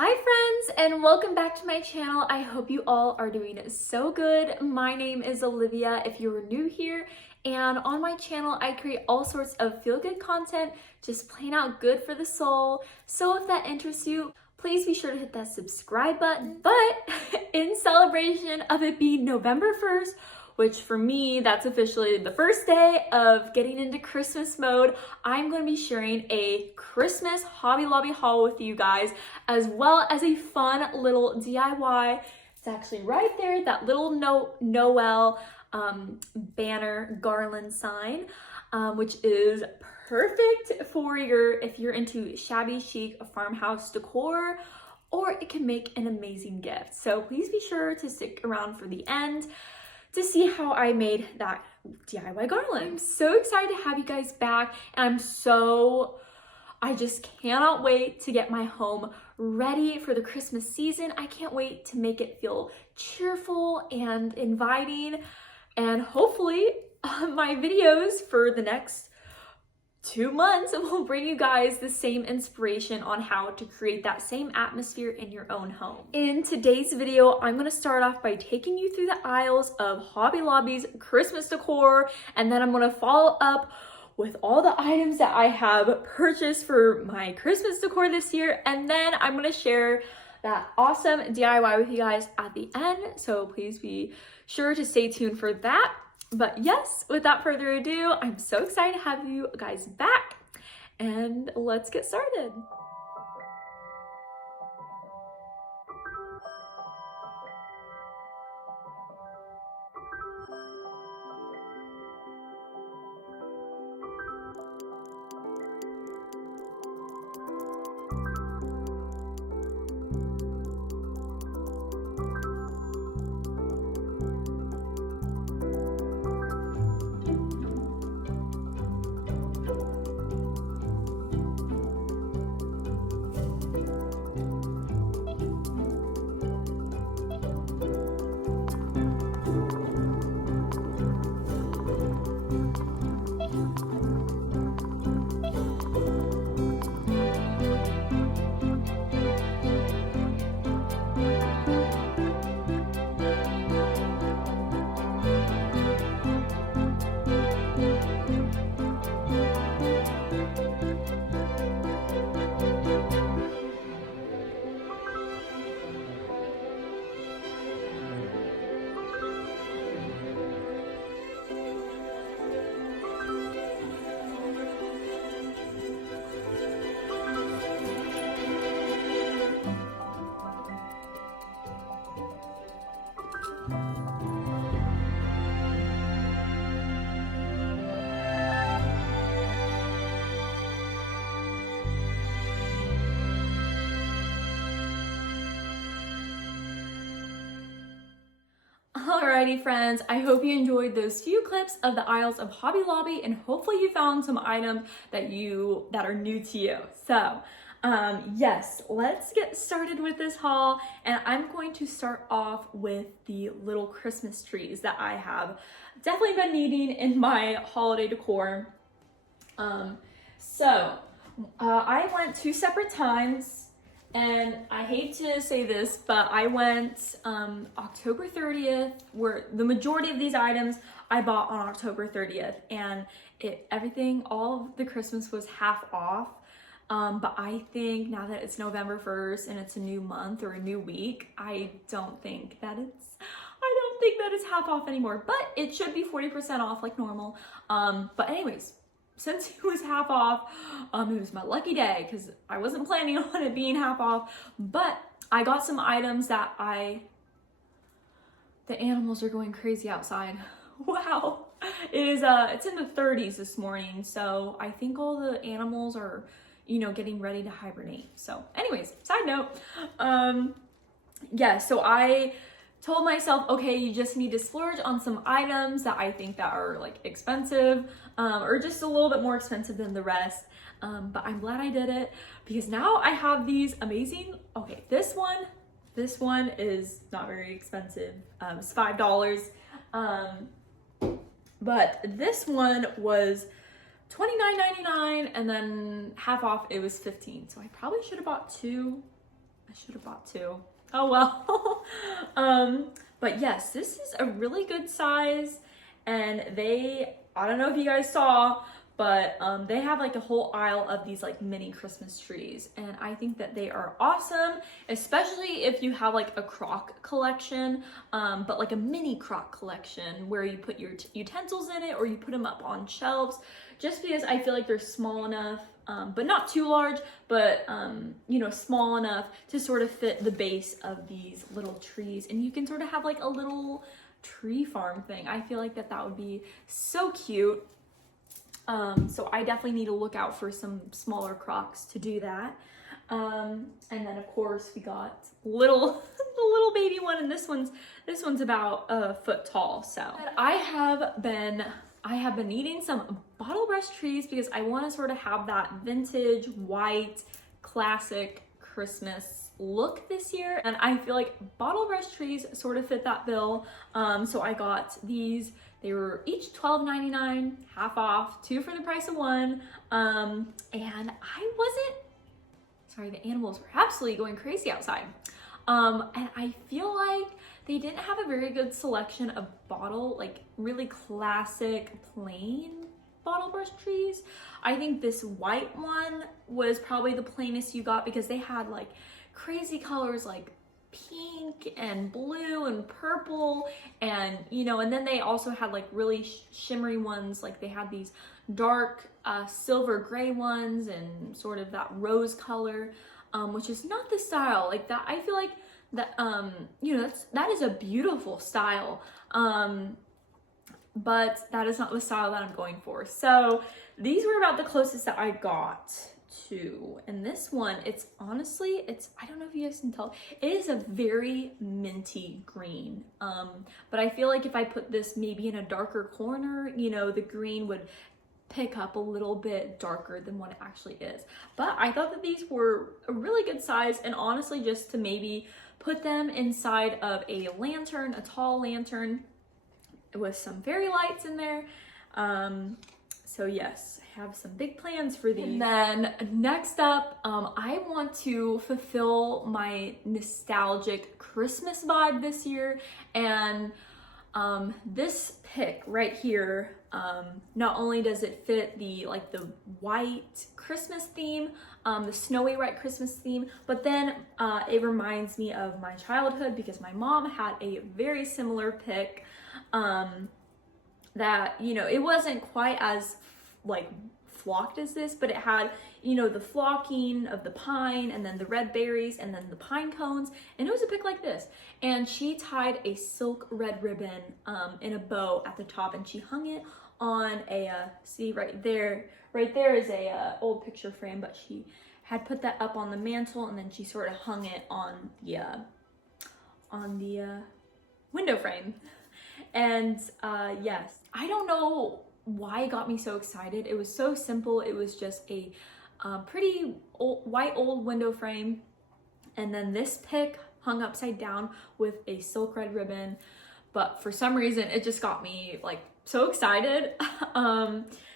Hi friends, and welcome back to my channel. I hope you all are doing so good. My name is Olivia if you're new here, and on my channel I create all sorts of feel-good content, just plain out good for the soul. So if that interests you, please be sure to hit that subscribe button. But in celebration of it being November 1st, which for me, that's officially the first day of getting into Christmas mode, I'm going to be sharing a Christmas Hobby Lobby haul with you guys, as well as a fun little DIY. It's actually right there, that little Noel banner garland sign, which is perfect for if you're into shabby chic farmhouse decor, or it can make an amazing gift. So please be sure to stick around for the end to see how I made that DIY garland. I'm so excited to have you guys back, and I just cannot wait to get my home ready for the Christmas season. I can't wait to make it feel cheerful and inviting, and hopefully my videos for the next 2 months will bring you guys the same inspiration on how to create that same atmosphere in your own home. In today's video, I'm going to start off by taking you through the aisles of Hobby Lobby's Christmas decor, and then I'm going to follow up with all the items that I have purchased for my Christmas decor this year, and then I'm going to share that awesome DIY with you guys at the end, so please be sure to stay tuned for that. But yes, without further ado, I'm so excited to have you guys back, and let's get started. Alrighty friends, I hope you enjoyed those few clips of the aisles of Hobby Lobby, and hopefully you found some items that are new to you. So yes, let's get started with this haul, and I'm going to start off with the little Christmas trees that I have definitely been needing in my holiday decor. I went 2 separate times. And I hate to say this, but I went October 30th, where the majority of these items I bought on October 30th, and all of the Christmas was half off. But I think now that it's November 1st and it's a new month or a new week, I don't think that it's half off anymore, but it should be 40% off like normal. But anyways, since it was half off, it was my lucky day because I wasn't planning on it being half off, but I got some items that the animals are going crazy outside. Wow. It's in the 30s this morning, so I think all the animals are, getting ready to hibernate. So anyways, side note, yeah, so I told myself, okay, you just need to splurge on some items that I think that are like expensive, or just a little bit more expensive than the rest. But I'm glad I did it because now I have these amazing, okay, this one is not very expensive. It's $5. But this one was $29.99, and then half off it was $15. So I probably should have bought two I should have bought two. Oh well. But yes, this is a really good size, and I don't know if you guys saw, but they have like a whole aisle of these like mini Christmas trees, and I think that they are awesome, especially if you have like a crock collection, but like a mini crock collection where you put your utensils in it, or you put them up on shelves, just because I feel like they're small enough, but not too large, but you know, small enough to sort of fit the base of these little trees, and you can sort of have like a little tree farm thing. I feel like that would be so cute. So I definitely need to look out for some smaller crocks to do that. And then of course we got the little baby one, and this one's about a foot tall. So I have been needing some bottle brush trees because I want to sort of have that vintage white classic Christmas look this year, and I feel like bottle brush trees sort of fit that bill. So I got these. They were each $12.99, half off, 2 for the price of 1. And the animals were absolutely going crazy outside. And I feel like they didn't have a very good selection of like really classic plain bottle brush trees. I think this white one was probably the plainest you got, because they had like crazy colors like pink and blue and purple, and you know, and then they also had like really shimmery ones, like they had these dark silver gray ones and sort of that rose color, which is not the style like that. I feel like that you know, that is a beautiful style, but that is not the style that I'm going for. So these were about the closest that I got to. And this one, it's honestly, I don't know if you guys can tell, it is a very minty green. But I feel like if I put this maybe in a darker corner, you know, the green would pick up a little bit darker than what it actually is. But I thought that these were a really good size, and honestly, just to maybe put them inside of a lantern, a tall lantern with some fairy lights in there. So yes, I have some big plans for these. And then next up, I want to fulfill my nostalgic Christmas vibe this year. And this pick right here, not only does it fit the white Christmas theme, the snowy white Christmas theme, but then it reminds me of my childhood, because my mom had a very similar pick that, you know, it wasn't quite as like flocked as this, but it had, you know, the flocking of the pine, and then the red berries, and then the pine cones, and it was a pick like this. And she tied a silk red ribbon in a bow at the top, and she hung it on a see right there is a old picture frame, but she had put that up on the mantle, and then she sort of hung it on the window frame. And yes, I don't know why it got me so excited. It was so simple. It was just a pretty white old window frame, and then this pick hung upside down with a silk red ribbon. But for some reason, it just got me like so excited.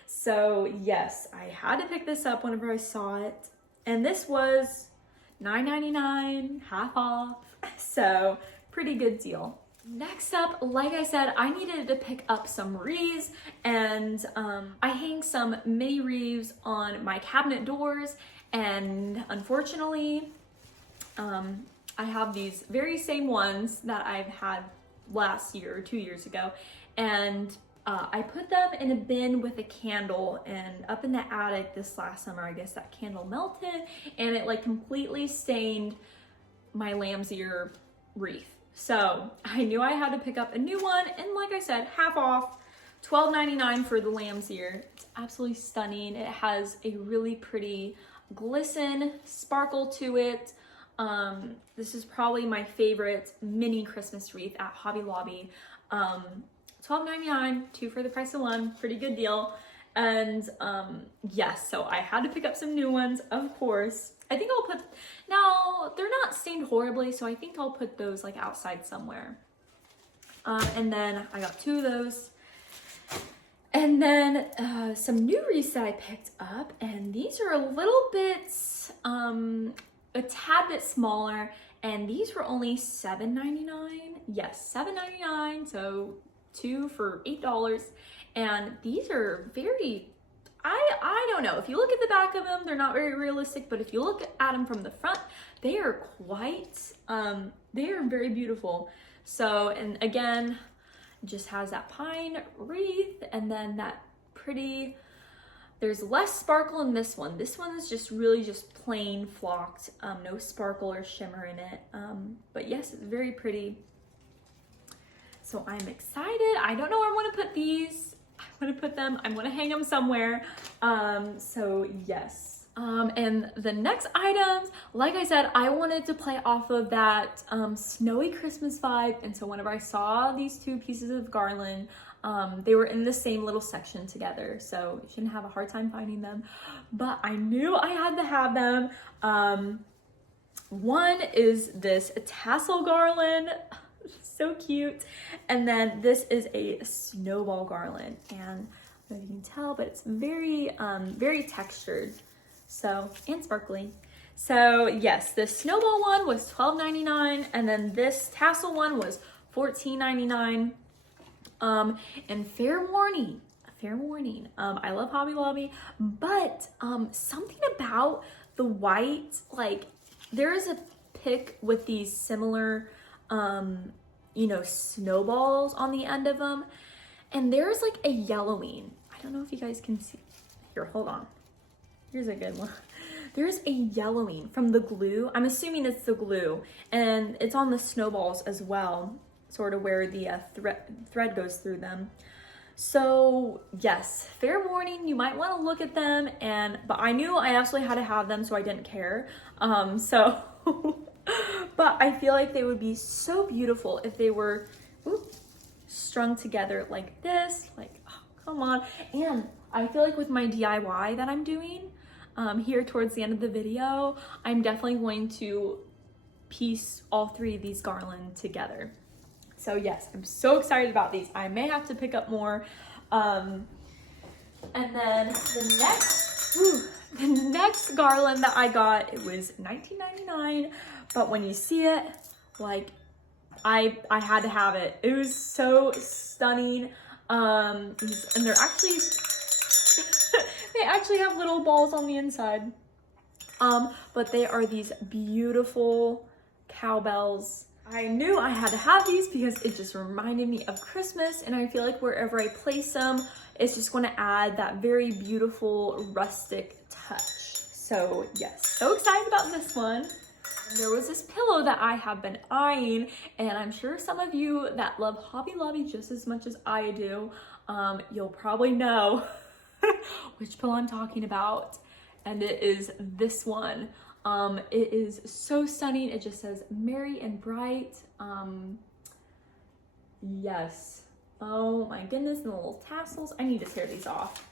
So yes, I had to pick this up whenever I saw it, and this was $9.99, half off, so pretty good deal. Next up, like I said, I needed to pick up some wreaths, and I hang some mini wreaths on my cabinet doors, and unfortunately, I have these very same ones that I've had last year or 2 years ago, and I put them in a bin with a candle, and up in the attic this last summer, I guess that candle melted, and it like completely stained my lamb's ear wreath. So I knew I had to pick up a new one, and like I said, half off, $12.99 for the lamb's ear. It's absolutely stunning. It has a really pretty glisten sparkle to it. This is probably my favorite mini Christmas wreath at Hobby Lobby. $12.99, 2 for the price of 1, pretty good deal. And yes, so I had to pick up some new ones, of course. I think I'll put, now they're not stained horribly, so I think I'll put those like outside somewhere. And then I got 2 of those. And then some new wreaths that I picked up, and these are a little bit a tad bit smaller, and these were only $7.99. Yes, $7.99, so 2 for $8. And these are very, I don't know, if you look at the back of them, they're not very realistic, but if you look at them from the front, they are quite, they are very beautiful. So, and again, it just has that pine wreath, and then that pretty, there's less sparkle in this one. This one is just really just plain flocked, no sparkle or shimmer in it. But yes, it's very pretty. So I'm excited. I don't know where I want to put these. I'm going to put them, I'm going to hang them somewhere. So yes. And the next items, like I said, I wanted to play off of that snowy Christmas vibe. And so whenever I saw these two pieces of garland, they were in the same little section together, so you shouldn't have a hard time finding them. But I knew I had to have them. One is this tassel garland, so cute. And then this is a snowball garland. And I don't know if you can tell, but it's very, very textured. So, and sparkly. So yes, the snowball one was $12.99, and then this tassel one was $14.99. And fair warning, I love Hobby Lobby, but something about the white, like there is a pic with these similar, you know, snowballs on the end of them, and there's like a yellowing. I don't know if you guys can see. Here, hold on. Here's a good one. There's a yellowing from the glue. I'm assuming it's the glue, and it's on the snowballs as well, sort of where the thread goes through them. So yes, fair warning, you might want to look at them, but I knew I absolutely had to have them, so I didn't care. But I feel like they would be so beautiful if they were strung together like this, like, oh, come on. And I feel like with my DIY that I'm doing here towards the end of the video, I'm definitely going to piece all three of these garland together. So yes, I'm so excited about these. I may have to pick up more. And then the next garland that I got, it was $19.99, but when you see it, like I had to have it. It was so stunning. And they're actually they actually have little balls on the inside. But they are these beautiful cowbells. I knew I had to have these because it just reminded me of Christmas, and I feel like wherever I place them, it's just going to add that very beautiful rustic touch. So yes, so excited about this one. And there was this pillow that I have been eyeing, and I'm sure some of you that love Hobby Lobby just as much as I do, you'll probably know which pillow I'm talking about, and it is this one. It is so stunning. It just says merry and bright. Yes. Oh my goodness, and the little tassels. I need to tear these off.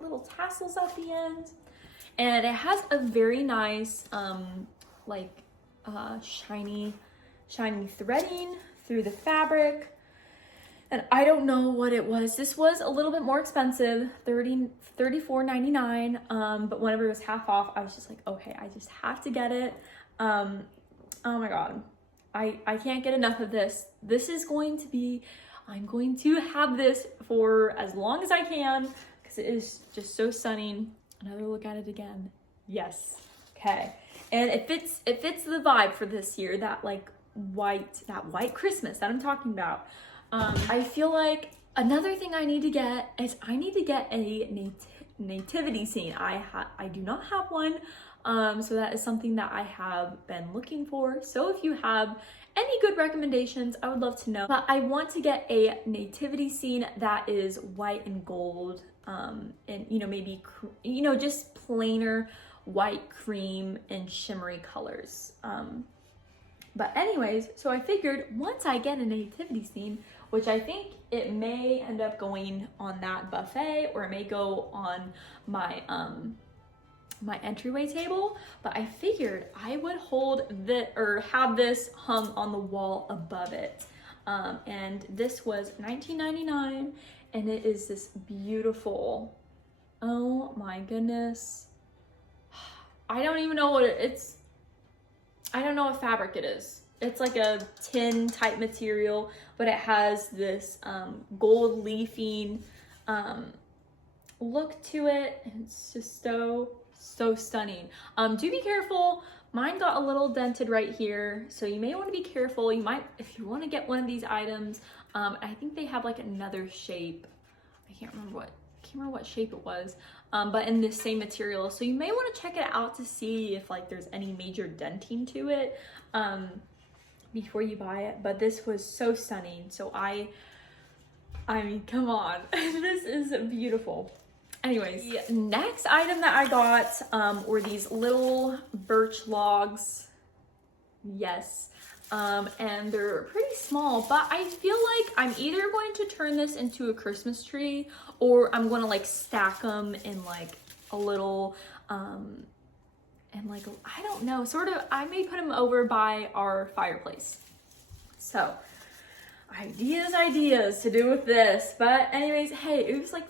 Little tassels at the end. And it has a very nice, shiny threading through the fabric. And I don't know what it was. This was a little bit more expensive, $34.99. But whenever it was half off, I was just like, okay, I just have to get it. Oh my God. I can't get enough of this. This is going to be, I'm going to have this for as long as I can because it is just so stunning. Another look at it again. Yes. Okay. And it fits the vibe for this year, that white Christmas that I'm talking about. I feel like another thing I need to get is I need to get a nativity scene. I do not have one, so that is something that I have been looking for. So if you have any good recommendations, I would love to know. But I want to get a nativity scene that is white and gold, and maybe just plainer white, cream, and shimmery colors. But anyways, so I figured once I get a nativity scene, which I think it may end up going on that buffet, or it may go on my my entryway table, but I figured I would have this hung on the wall above it. And this was $19.99, and it is this beautiful, oh my goodness, I don't even know what it's I don't know what fabric it is. It's like a tin type material, but it has this gold leafing look to it. And it's just so stunning. Do be careful. Mine got a little dented right here, so you may want to be careful. You might, if you want to get one of these items, I think they have like another shape. I can't remember what shape it was, but in the same material. So you may want to check it out to see if like there's any major denting to it before you buy it. But this was so stunning. So I mean, come on, this is beautiful. Anyways, the next item that I got were these little birch logs. Yes. And they're pretty small, but I feel like I'm either going to turn this into a Christmas tree, or I'm going to like stack them in like a little, and like, I don't know, sort of, I may put them over by our fireplace. So ideas to do with this. But anyways, hey, it was like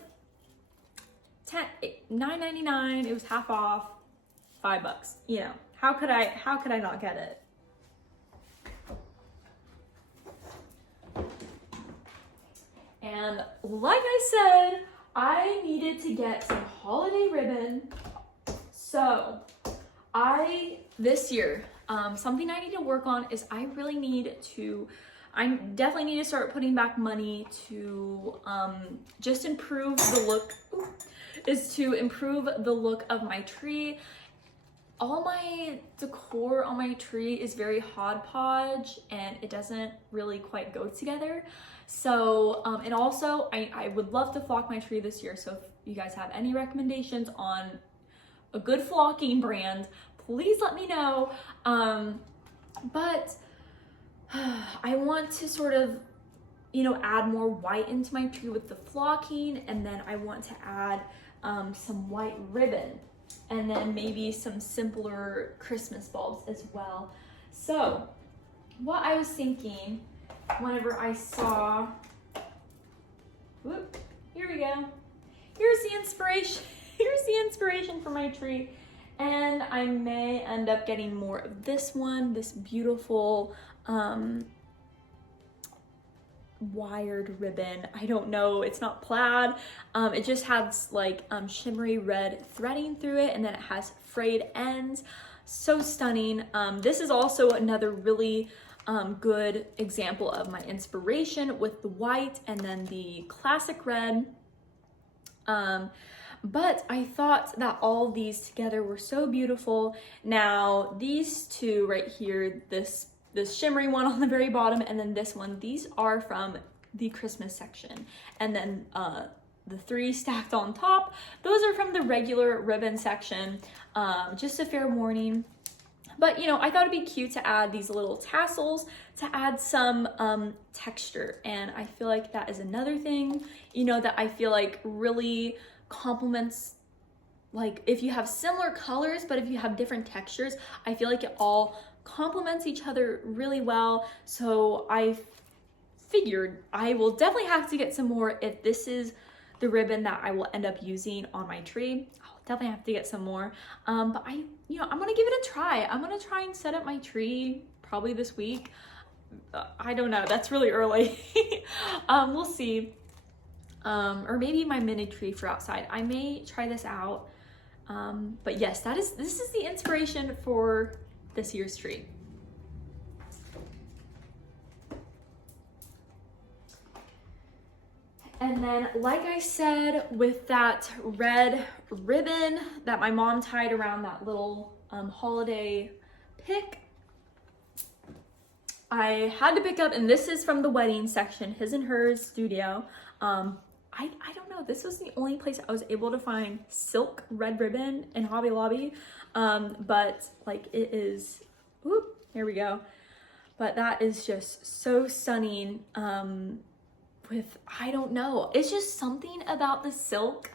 $9.99. It was half off, $5. You know, how could I not get it? And like I said, I needed to get some holiday ribbon. So this year, something I need to work on is I definitely need to start putting back money to just improve the look, improve the look of my tree. All my decor on my tree is very hodgepodge and it doesn't really quite go together. So, and also I would love to flock my tree this year. So if you guys have any recommendations on a good flocking brand, please let me know. But I want to sort of, you know, add more white into my tree with the flocking, and then I want to add some white ribbon, and then maybe some simpler Christmas bulbs as well. So what I was thinking whenever I saw, whoop, here we go. Here's the inspiration. Here's the inspiration for my tree. And I may end up getting more of this one, this beautiful wired ribbon. I don't know, it's not plaid. It just has like shimmery red threading through it, and then it has frayed ends. So stunning. This is also another really good example of my inspiration with the white and then the classic red. But I thought that all these together were so beautiful. Now these two right here, this shimmery one on the very bottom, and then this one, these are from the Christmas section. And then the three stacked on top, those are from the regular ribbon section. Just a fair warning. But you know, I thought it'd be cute to add these little tassels to add some texture. And I feel like that is another thing, you know, that I feel like really complements, like if you have similar colors, but if you have different textures, I feel like it all complements each other really well. So I figured I will definitely have to get some more. If this is the ribbon that I will end up using on my tree, I'll definitely have to get some more. But I'm gonna give it a try. I'm gonna try and set up my tree probably this week. I don't know, that's really early. We'll see. Or maybe my mini tree for outside. I may try this out. But yes, this is the inspiration for this year's tree. And then, like I said, with that red ribbon that my mom tied around that little holiday pick, I had to pick up, and this is from the wedding section, his and hers studio. I don't know, this was the only place I was able to find silk red ribbon in Hobby Lobby. But like it is, whoop, here we go. But that is just so stunning. With, I don't know, it's just something about the silk,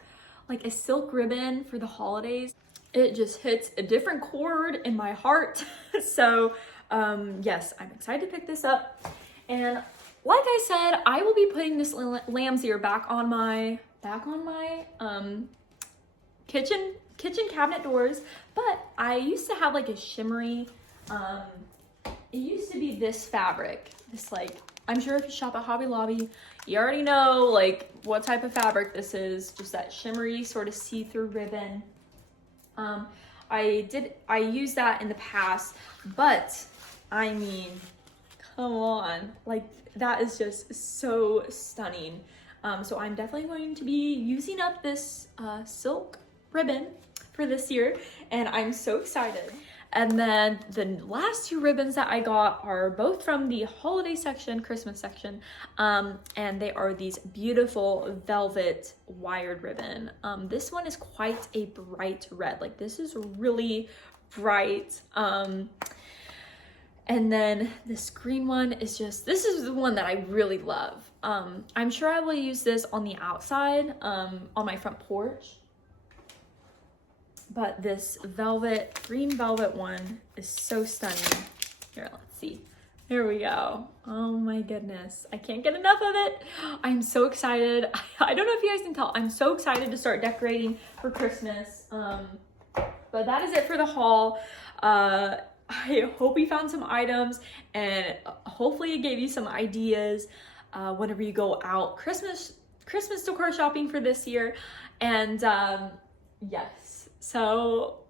like a silk ribbon for the holidays. It just hits a different chord in my heart. So yes, I'm excited to pick this up. And like I said, I will be putting this lamb's ear back on my kitchen cabinet doors. But I used to have like a shimmery It used to be this fabric, this like, I'm sure if you shop at Hobby Lobby, you already know like what type of fabric this is, just that shimmery sort of see-through ribbon. I used that in the past, but I mean, come on, like that is just so stunning. So I'm definitely going to be using up this silk ribbon for this year, and I'm so excited. And then the last two ribbons that I got are both from the holiday section, Christmas section, and they are these beautiful velvet wired ribbon. This one is quite a bright red, like this is really bright. And then this green one is just, this is the one that I really love. I'm sure I will use this on the outside, on my front porch. But this velvet, green velvet one is so stunning. Here, let's see. Here we go. Oh my goodness. I can't get enough of it. I'm so excited. I don't know if you guys can tell. I'm so excited to start decorating for Christmas. But that is it for the haul. I hope you found some items and hopefully it gave you some ideas whenever you go out Christmas decor shopping for this year. And yes. So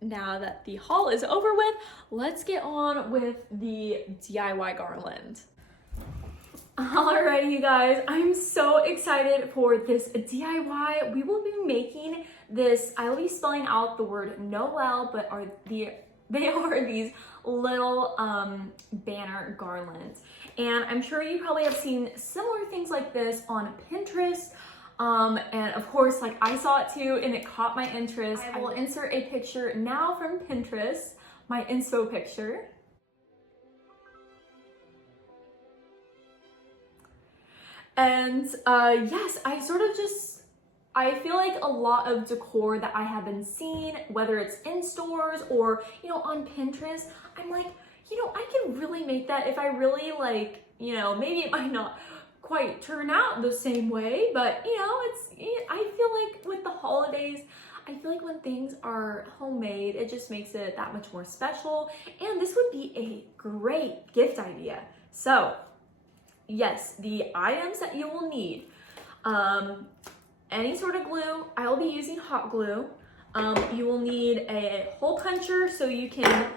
now that the haul is over with, let's get on with the DIY garland. Alrighty, you guys, I'm so excited for this DIY. We will be making this, I will be spelling out the word Noel, but they are these little banner garlands. And I'm sure you probably have seen similar things like this on Pinterest. And of course, like I saw it too and it caught my interest. I will insert a picture now from Pinterest, my inspo picture. And yes, I feel like a lot of decor that I have been seeing, whether it's in stores or, you know, on Pinterest, I'm like, you know, I can really make that if I really like, you know, maybe it might not quite turn out the same way, but you know, I feel like with the holidays, I feel like when things are homemade, it just makes it that much more special, and this would be a great gift idea. So yes, the items that you will need, any sort of glue. I will be using hot glue. You will need a hole puncher so you can,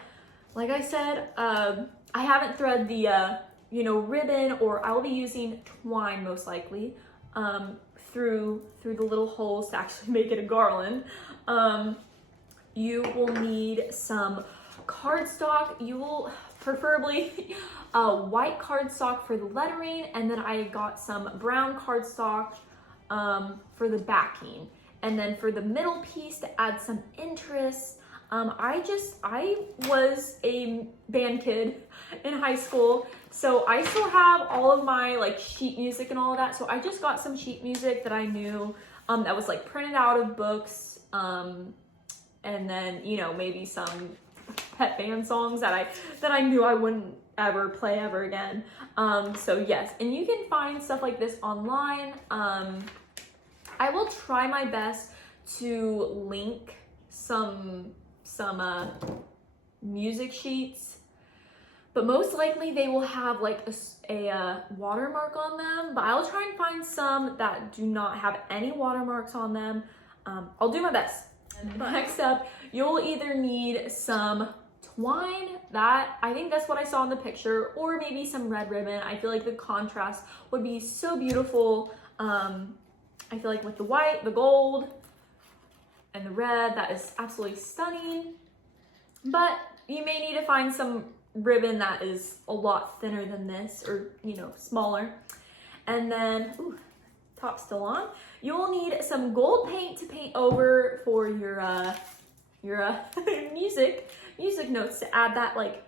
like I said, I haven't thread the you know, ribbon, or I will be using twine most likely through the little holes to actually make it a garland. You will need some cardstock. You will preferably white cardstock for the lettering, and then I got some brown cardstock for the backing. And then for the middle piece to add some interest, I was a band kid in high school, so I still have all of my like sheet music and all of that. So I just got some sheet music that I knew that was like printed out of books, and then, you know, maybe some pet band songs that I knew I wouldn't ever play ever again. So yes, and you can find stuff like this online. I will try my best to link some music sheets, but most likely they will have like a watermark on them, but I'll try and find some that do not have any watermarks on them. I'll do my best. Next up, you'll either need some twine, that I think that's what I saw in the picture, or maybe some red ribbon. I feel like the contrast would be so beautiful. I feel like with the white, the gold, and the red, that is absolutely stunning. But you may need to find some ribbon that is a lot thinner than this, or, you know, smaller. And then, ooh, top still on. You will need some gold paint to paint over for your music notes, to add that, like,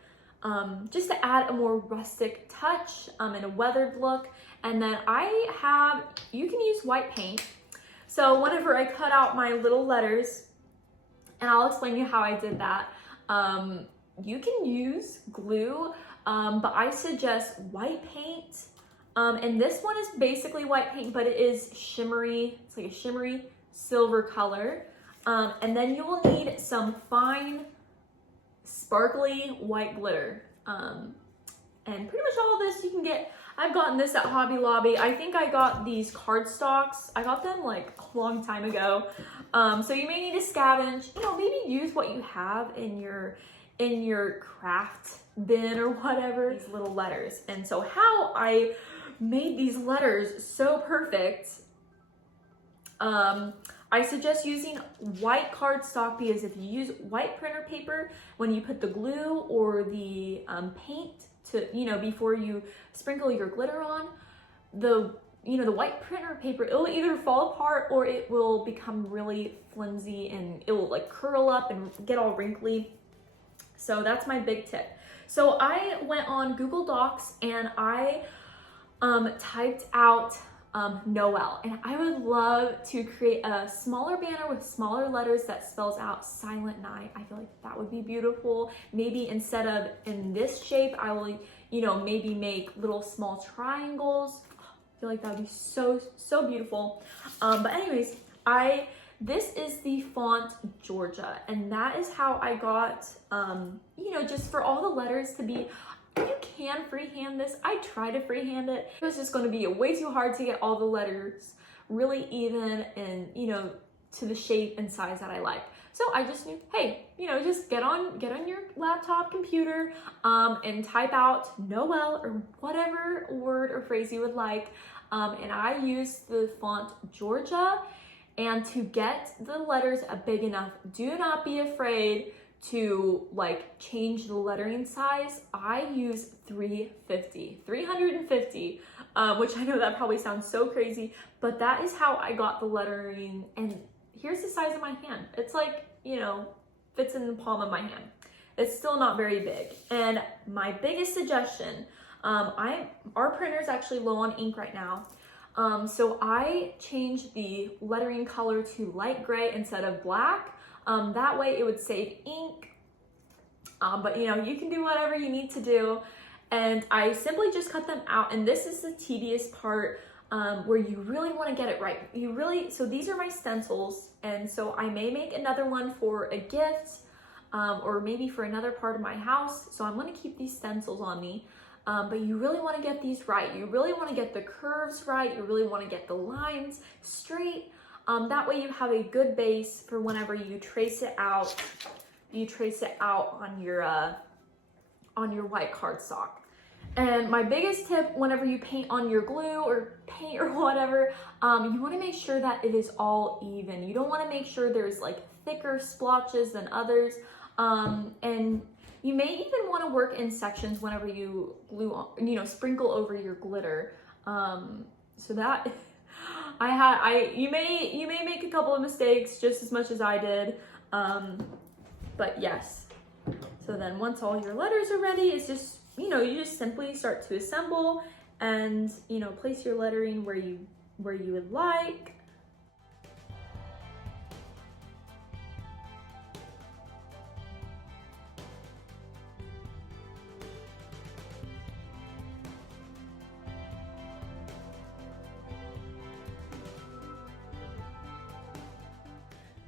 just to add a more rustic touch and a weathered look. And then you can use white paint. So whenever I cut out my little letters, and I'll explain to you how I did that, you can use glue, but I suggest white paint. And this one is basically white paint, but it is shimmery. It's like a shimmery silver color. And then you will need some fine sparkly white glitter. And pretty much all of this you can get, I've gotten this at Hobby Lobby. I think I got these cardstocks. I got them like a long time ago. So you may need to scavenge, you know, maybe use what you have in your craft bin or whatever, these little letters. And so how I made these letters so perfect, I suggest using white cardstock, because if you use white printer paper, when you put the glue or the paint to, you know, before you sprinkle your glitter on, the white printer paper, it will either fall apart or it will become really flimsy and it will like curl up and get all wrinkly. So that's my big tip. So I went on Google Docs and I typed out Noel, and I would love to create a smaller banner with smaller letters that spells out Silent Night. I feel like that would be beautiful. Maybe instead of in this shape, I will, you know, maybe make little small triangles. I feel like that would be so beautiful. But anyways, this is the font Georgia, and that is how I got, you know, just for all the letters to be, you can freehand this. I tried to freehand it. It was just going to be way too hard to get all the letters really even and, you know, to the shape and size that I like. So I just knew, hey, you know, just get on your laptop computer and type out Noel or whatever word or phrase you would like. And I used the font Georgia. And to get the letters big enough, do not be afraid to like change the lettering size. I use 350, which I know that probably sounds so crazy, but that is how I got the lettering. And here's the size of my hand. It's like, you know, fits in the palm of my hand. It's still not very big. And my biggest suggestion, our printer is actually low on ink right now. So I changed the lettering color to light gray instead of black. That way it would save ink, but you know, you can do whatever you need to do. And I simply just cut them out. And this is the tedious part, where you really want to get it right. So these are my stencils. And so I may make another one for a gift, or maybe for another part of my house. So I'm going to keep these stencils on me. But you really want to get these right. You really want to get the curves right. You really want to get the lines straight. That way you have a good base for whenever you trace it out. You trace it out on your white cardstock. And my biggest tip, whenever you paint on your glue or paint or whatever, you want to make sure that it is all even. You don't want to make sure there's like thicker splotches than others. And you may even want to work in sections whenever you glue on, you know, sprinkle over your glitter. So that you may make a couple of mistakes just as much as I did. But yes. So then once all your letters are ready, it's just, you know, you just simply start to assemble and, you know, place your lettering where you would like.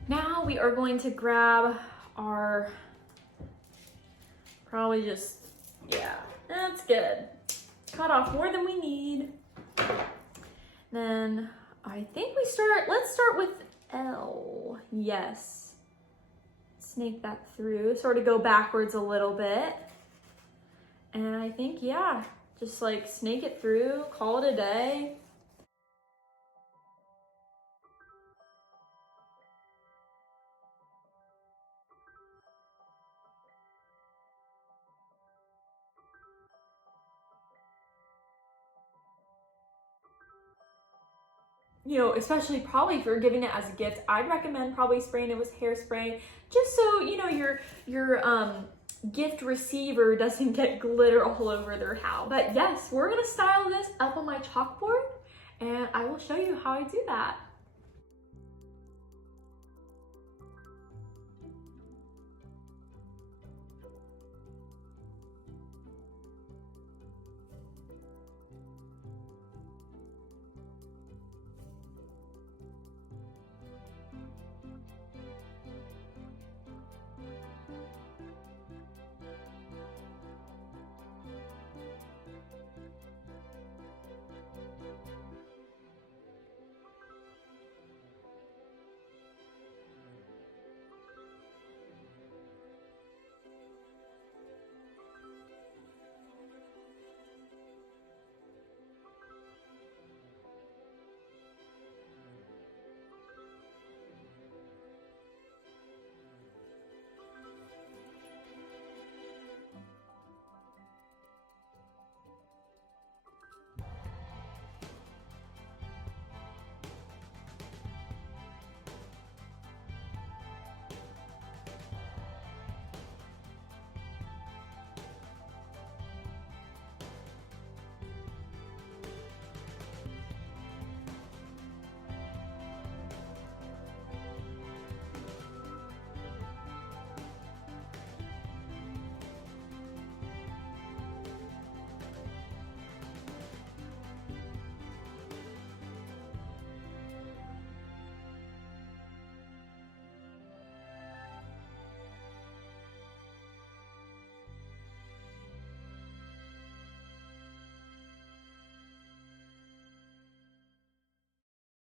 Now we are going to grab our, probably just, yeah, that's good. Cut off more than we need. Then I think let's start with L. Yes. Snake that through, sort of go backwards a little bit. And I think, yeah, just like snake it through, call it a day. You know, especially probably if you're giving it as a gift, I'd recommend probably spraying it with hairspray, just so, you know, your gift receiver doesn't get glitter all over their house. But yes, we're gonna style this up on my chalkboard and I will show you how I do that.